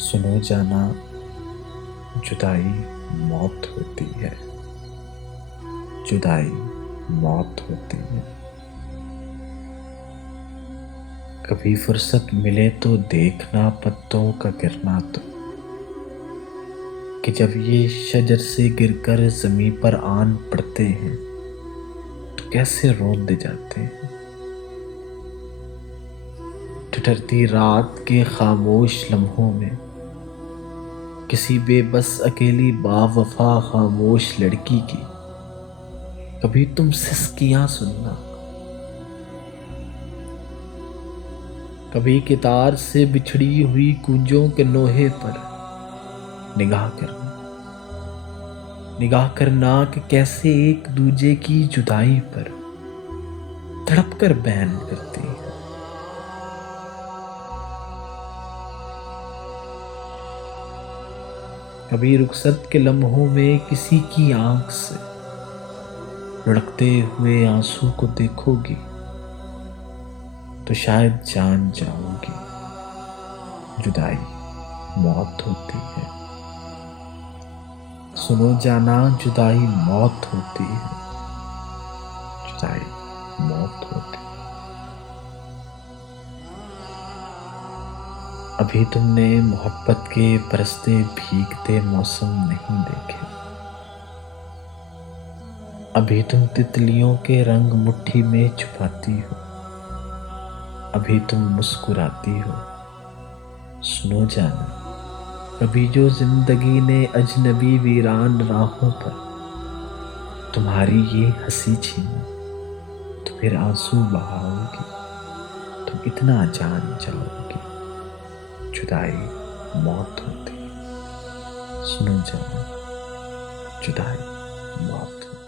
سنو جانا، جدائی موت ہوتی ہے، جدائی موت ہوتی ہے۔ کبھی فرصت ملے تو دیکھنا پتوں کا گرنا تو، کہ جب یہ شجر سے گر کر زمیں پر آن پڑتے ہیں تو کیسے روندے جاتے ہیں۔ ٹھٹھرتی رات کے خاموش لمحوں میں کسی بے بس اکیلی با وفا خاموش لڑکی کی کبھی تم سسکیاں سننا، کبھی کتار سے بچھڑی ہوئی کونجوں کے نوحے پر نگاہ کرنا کہ کیسے ایک دوجے کی جدائی پر تڑپ کر بیان کرتی ہے۔ کبھی رخصت کے لمحوں میں کسی کی آنکھ سے لڑکتے ہوئے آنسو کو دیکھو گی تو شاید جان جاؤ گی جدائی موت ہوتی ہے۔ سنو جانا، جدائی موت ہوتی ہے، جدائی موت ہوتی ہے۔ ابھی تم نے محبت کے برستے بھیگتے موسم نہیں دیکھے، ابھی تم تتلیوں کے رنگ مٹھی میں چھپاتی ہو، ابھی تم مسکراتی ہو۔ سنو جانا، کبھی جو زندگی نے اجنبی ویران راہوں پر تمہاری یہ ہنسی چھینی تو پھر آنسو بہاؤ گی، تم اتنا جان جاؤ گی جدائی موت ہوتی ہے۔ سنو جانا، جدائی موت ہوتی ہے۔